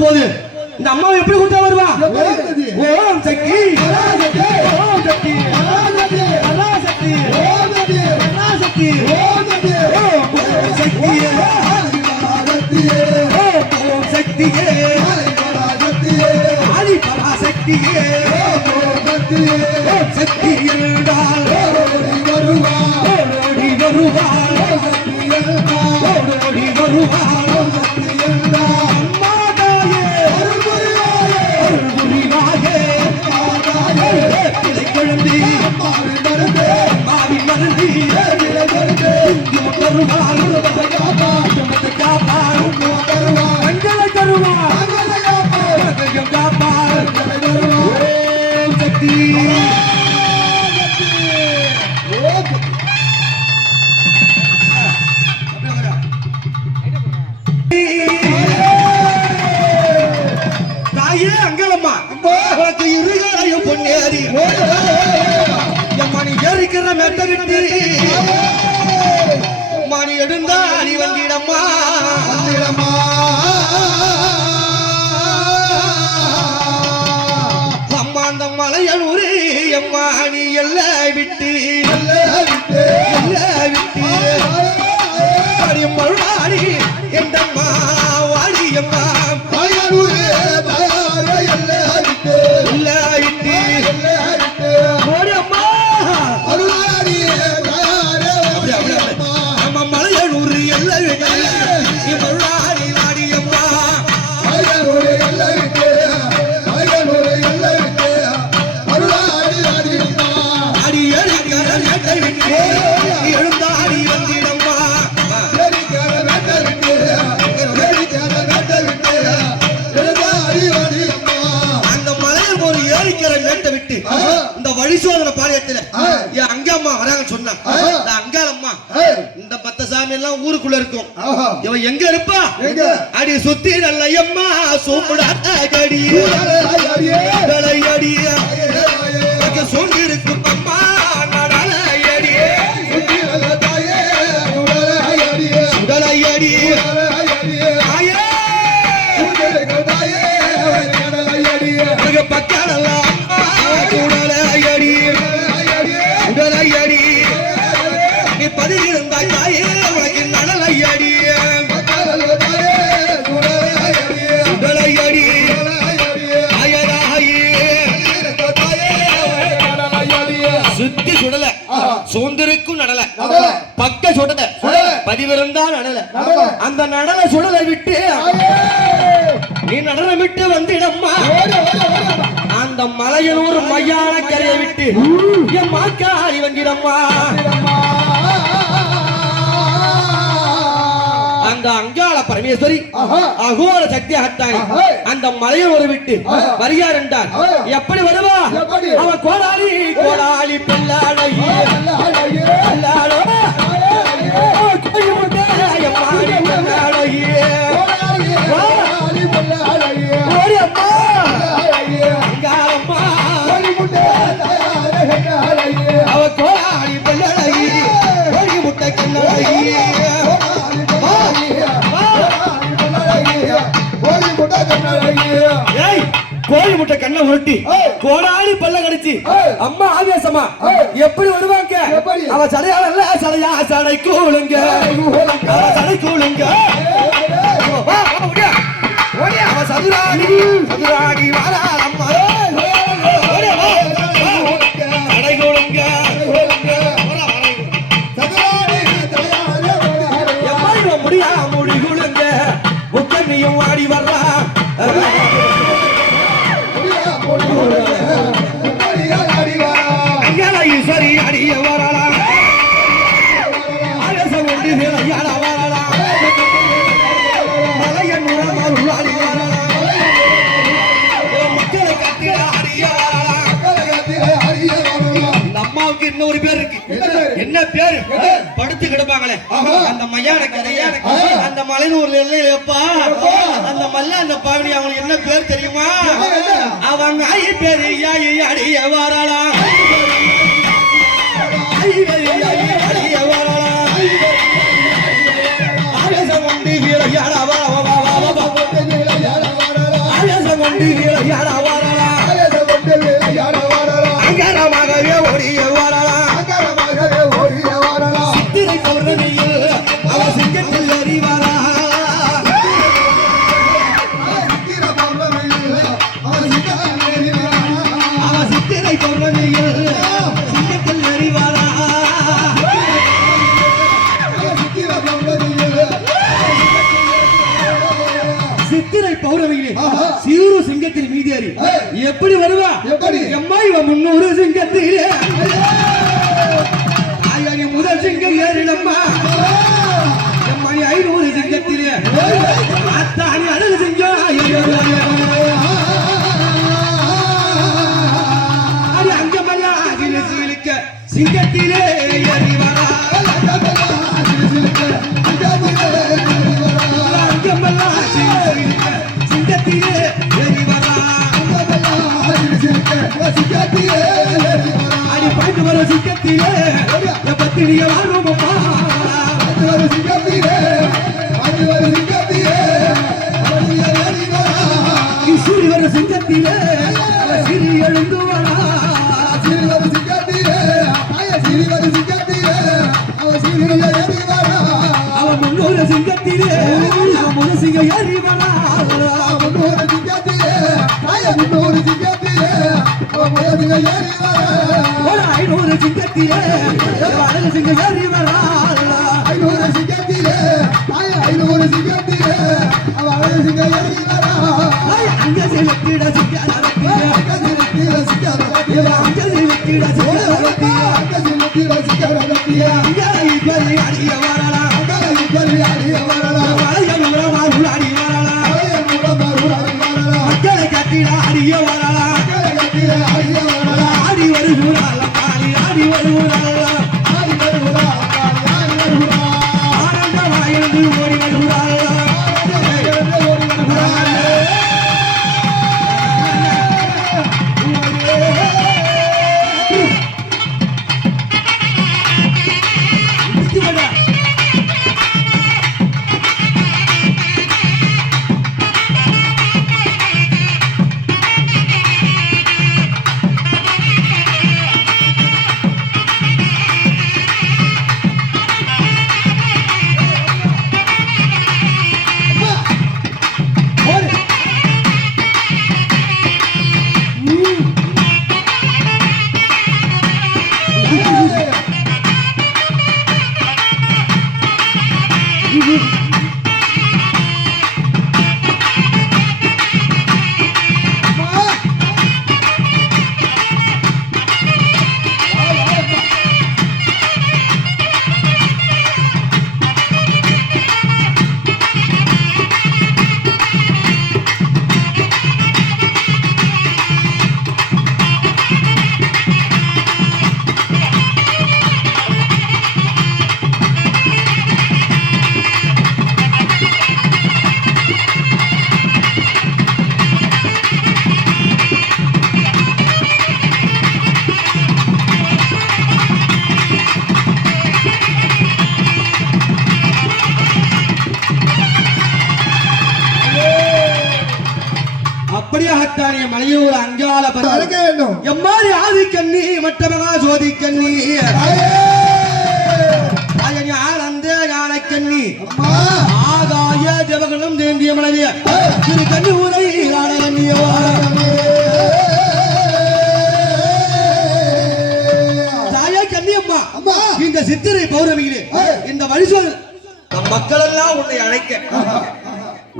போது இந்த அம்மாவை எப்படி கூட்டா வருவா? ஓம் சக்தி ஓம் சக்தி பராசக்தி ஓம் பராசக்தி ஓம் சக்தி ஓம் சக்தியே ஆதி பராசக்தியே ஓம் சக்தி என்றால் ஓடி வருவாள் ஓடி வருவாள் தாயே அங்கலம்மா உனக்கு இருகாயும் பொன்னேறி மணி ஏறிக்கிற மெத்த விட்டு மணி எடுந்தா நீ வந்திடம்மா அம்மா அந்த மலையனூரே அம்மா நீ எல்லாம் விட்டு அடி மறுநாடி எந்தம்மா வாடியம்மா இந்த வழிசோதனை பாளையத்துல என் அங்கம்மா வராங்க சொன்னா அங்காளம்மா இந்த பத்த சாமி எல்லாம் ஊருக்குள்ள இருக்கும் இவன் எங்க இருப்பா அடி சுத்தி நல்ல அம்மா சூப்படி சொல்லி இருக்கும் அம்மா நடலையடி சுடலையடி பக்காலெல்லாம் உடலையடி நீ பதியிருந்தாய் தாயே உனக்கு நடலையடி உடலையடி சுத்தி சுடல சோந்திருக்கும் நடல பக்க சுடல பதிவிருந்தா நடல அந்த நடல சுடலை விட்டு நீ நடனம் விட்டு வந்திடம்மா அந்த மலையனூர் மையான கரையை விட்டு என் மாக்காரி வந்திடம்மா அந்த அங்காள பரமேஸ்வரி அகோர சக்தி அகத்தானி அந்த மலையனூரை விட்டு வருகிறார் என்றார் எப்படி வருவா அவ கோடாளி கோடாளி பெல்லாளையே அவ கோடாளி பெல்லாளையே முட்டை கண்ணாளையே கோழி முட்டை கண்ணை உருட்டி கோடாளி பல்ல கடிச்சு அம்மா ஆவேசமா எப்படி வருவாங்க அவ சடையாள சடையா சடை கூழுங்க சடை கூழுங்க அவ சதுராடி சதுராடி வாராளம்மா சடை கூழுங்க எப்படி முடியா முடி கூழுங்க முக்கண்ணியும் வாடி வர்றா சரி அடிய வரலாம் அரசம் ஒன்று நிலையாட வரலாம் மலையன் உணர்வாடி வரலாம் மக்களை கட்டிட அடிய வரலாம் இந்த அம்மாவுக்கு இன்னொரு பேர் இருக்கு என்ன பேரு படுத்து கிடப்பாங்களே அந்த மையான கதையா அந்த மலையூர்ல இல்லையப்பா அந்த மல்ல அந்த பாவனி அவங்களுக்கு என்ன பேர் தெரியுமா அவங்க ஐய பேரு அடிய வரலாம் கொண்டு யார வரலாம் அங்கரமாகவே ஓடிய வரலாம் சித்திரை பௌர்ணமியில் அவ சிங்கத்தில் அறிவாரா அவ சித்திரை பௌர்ணமியில் சிங்கத்தில் அறிவாரா சித்திரை பௌர்ணமியிலே சீரு சிங்கத்தில் மீதியாரி எப்படி வருவா எம்மா இவ 300 சிங்கத்திலே ஆயனி முதல் சிங்கம் ஏறிடம்மா எம்மணி 500 சிங்கத்திலே அத்தாணி அழகு சிங்கம் அது அங்கமல்லா சிலுக்க சிங்கத்திலே ஏறி வரா அங்கமல்லா சிங்கத்திலே ஏறி வரா அடி பாட்டு வர சிங்கத்திலே பத்தினிய வாருமப்பா சூரி வர சிங்கத்திலே சிறி எழுந்து வரா அவ 300 சிங்கத்திலே முத சிங்க ஏறி வரா 300 சிங்கத்திலே 500 சிங்கத்திலே அழகு சிங்க ஏறி வரா 500 சிங்கத்திலே அங்க சிலக்கிட சிங்காரத்திலே அங்க சிலக்கிட சிங்காரத்திலே அடிய வரலாம் மக்களை கட்டிட அடிய வரலாம் ஆடி வருகிறாள் ஆடி வருகிறாள் ஆனந்தமாயிருந்து ஓடி வருகிறாள் அப்படியாகத்தானே மலையூர் அங்கால எம்மாரி ஆதி கண்ணி மற்ற மகா சோதி கண்ணி ஆனந்த ஞான கண்ணி ஆகாய தேவகனும் தேந்திய மனைவிய திரு கண்ணி ஊரை கண்ணியோ தாயா கண்ணியம்மா இந்த சித்திரை பௌர்ணமியிலே இந்த வழிசோதல் மக்கள் எல்லாம் உன்னை அழைக்க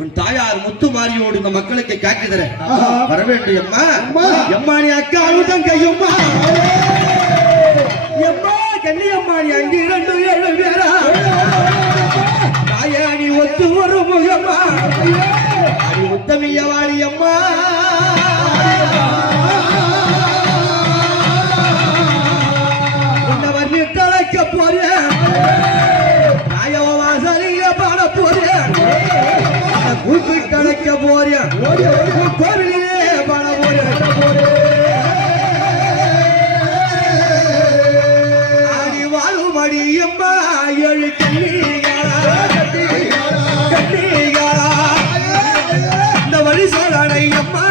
உன் தாயார் முத்து மாரியோடு இந்த மக்களுக்கு காட்டுகிற வர வேண்டும் அம்மா எம்மா நீ அக்கா அழுதம் கையம்மா எம்மா கண்ணியம்மா நீ 5 2 7 பேரா தாயா நீ ஒத்து ஒரு முகம்மா நீ உத்தமிய வாடி அம்மா உன்னை வர்ணி தழைக்க போறேன் தாயவ வாசலில பாட போறேன் கூப்பிட்டு அழைக்க போறேன் கோவிலே பாட போறேன் ஆடி வாழும் அடியம்மா 7 கண்ணிகளா இந்த வழி சோழனை அம்மா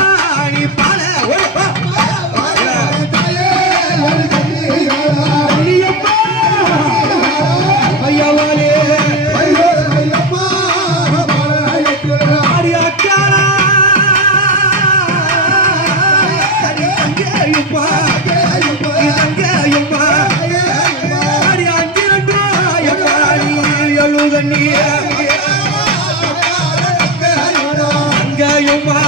அம்மா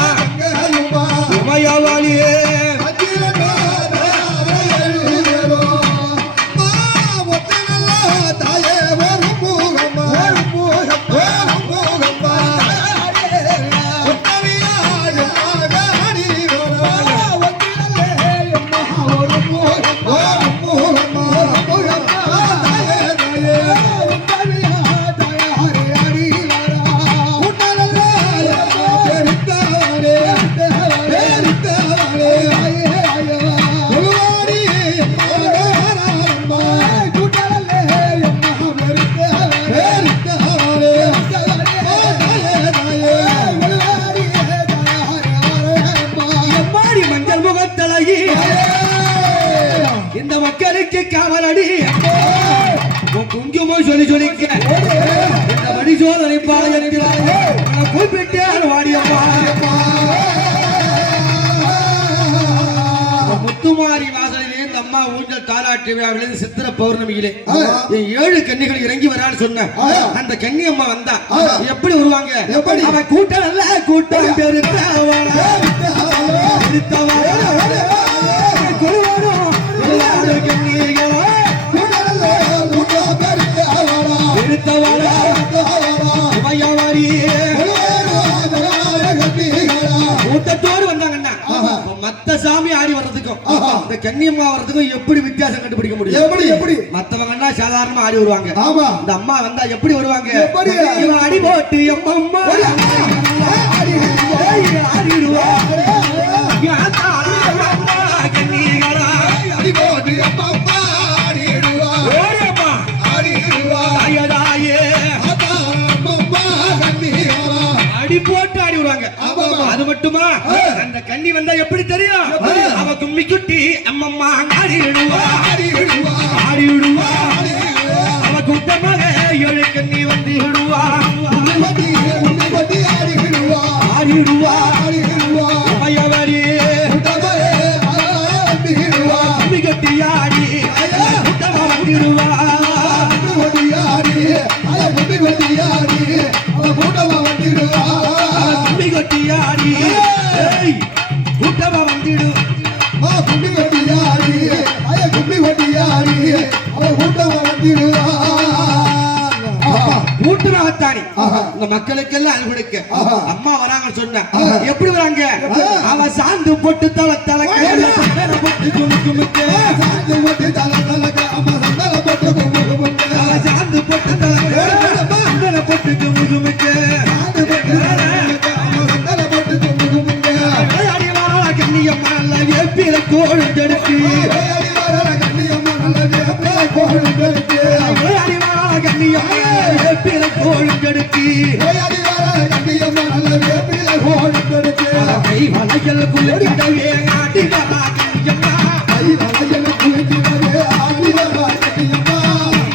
உமையவாளியே இந்த மக்களுக்கு காவலடி குங்குமம் சொல்லி சொல்லிக்க இந்த மடிசோதனை பாளையத்தில் குறிப்பிட்டார் வாடியம்மா முத்துமாரி வாசலிலே இந்த அம்மா ஊஞ்சல் தாலாட்டு விழாவிலே சித்திர பௌர்ணமியிலே 7 கன்னிகள் இறங்கி வரான்னு சொன்ன அந்த கன்னி அம்மா வந்தா எப்படி வருவாங்க அவன் கூட்டம் நல்ல கூட்டம் பெருத்தவளா கூட்டத்தோடு வந்தாங்கன்னா மத்த சாமி ஆடி வர்றதுக்கும் இந்த கன்னியம்மா வர்றதுக்கும் எப்படி வித்தியாசம் கண்டுபிடிக்க முடியும் எப்படி மத்தவங்கன்னா சாதாரணமா ஆடி வருவாங்க இந்த அம்மா வந்தா எப்படி வருவாங்க அடி போட்டு அம்மா ஆடிடுவா அடி போட்டு ஆடி வருவாங்க அது மட்டுமா அந்த கன்னி வந்தா எப்படி தெரியும் அவ கும்மி குட்டி அம்மம்மா ஆடிடுவா ஆடிடுவா அவ கூட்டமாக 7 கன்னி வந்து விடுவா ஆடிடுவா கும்மி கட்டி ஆடி கூட்டமா வந்துடுவா கூட்டமா வந்துடு கூட்டமாகத்தானே உங்க மக்களுக்கெல்லாம் அல்குடுக்க அம்மா வராங்கன்னு சொன்ன எப்படி வராங்க அவ சாந்து போட்டு தலை தலை போட்டு குமுக்கு சாந்து போட்டு தலை தலை அம்மா சந்தல போட்டு குமுக்கு சாந்து போட்டு தலை போட்டு குமுக்கு கோழுந்தெடுத்து வலைகள் குளிர்கிடவே ஆடி வரா கண்ணியம்மா வலைகள் குளிர்கிடவே ஆடி வரா கண்ணியம்மா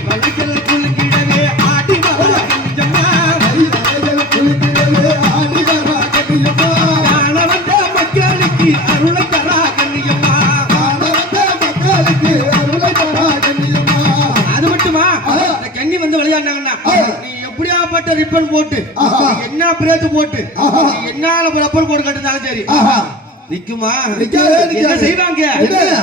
வலைகள் குளிர்கிடவே ஆடி வரா கண்ணியம்மா வலைகள் குளிர்கிடவே ஆடி வரா கண்ணியம்மா காண வந்த மக்களுக்கு அருளை தரா கண்ணியம்மா காண வந்த மக்களுக்கு அருளை தரா கண்ணியம்மா அது மட்டுமா இந்த கன்னி வந்து விளையாடினாங்கன்னா நீ எப்படியாப்பட்ட ரிப்பன் போட்டு என்ன பிரேத்து போட்டு என்ன ரப்பர் போட்டு கட்டினாலும் சரி நிக்குமா என்ன செய்வாங்க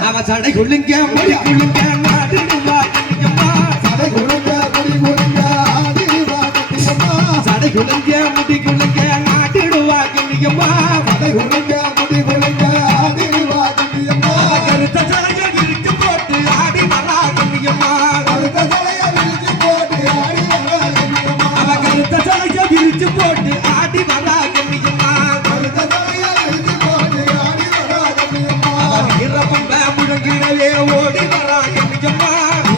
அவ சடை கொள்ளுங்க முடி கொள்ளுங்க நாடுவா கண்ணியம்மா சடை கொள்ளுங்க முடி கொள்ளுங்க ஆடிவா கண்ணியம்மா சடை கொள்ளுங்க முடி கொள்ளுங்க நாடுவா கண்ணியம்மா சடை கொள்ளுங்க முடி கொள்ளுங்க ஆடிவா கண்ணியம்மா கருத்த சடையை விரிச்சு போட்டு ஆடி வரா கண்ணியம்மா கருத்த சடையை விரிச்சு போட்டு ஆடி வரா கண்ணியம்மா அவ கருத்த சடையை விரிச்சு போட்டு ஆடி வரா கண்ணியம்மா கருத்த சடையை விரிச்சு போட்டு ஆடி வரா கண்ணியம்மா இரப்பம்ப முழங்கிடவே ஓடி வரா கண்ணியம்மா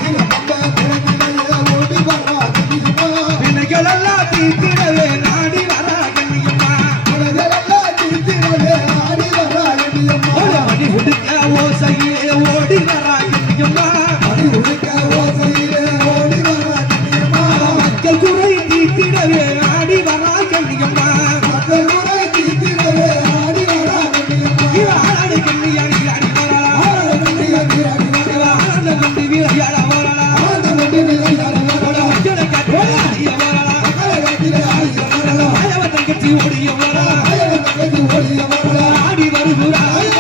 இரப்பம்ப முழங்கிடவே ஓடி வரா கண்ணியம்மா வினைகள் எல்லாம் தீர்த்திடவே நாடி வரா கண்ணியம்மா வினைகள் எல்லாம் தீர்த்திடவே நாடி வரா கண்ணியம்மா அடி உடுக்க ஓசையிலே ஓடி வரா கண்ணியம்மா அடி உடுக்க ஓசையிலே ஓடி வரா கண்ணியம்மா மக்கள் குறை தீர்த்திடவே நாடி வரா கண்ணியம்மா மக்கள் குறை தீர்த்திடவே நாடி வரா கண்ணியம்மா ஆடி கண்ணியாடி ஆடி வரா ஆடி கண்ணியாடி ஆடி வரா ஆனந்த கண்டி வீரயாட வரா ஆனந்த கண்டி வீரயாட வரா மஞ்சள காட்டி ஆடி வரா மஞ்சள காட்டி ஆடி வரா ஆயவ தங்கச்சி ஓடி வரா ஆடி வருகிறாய்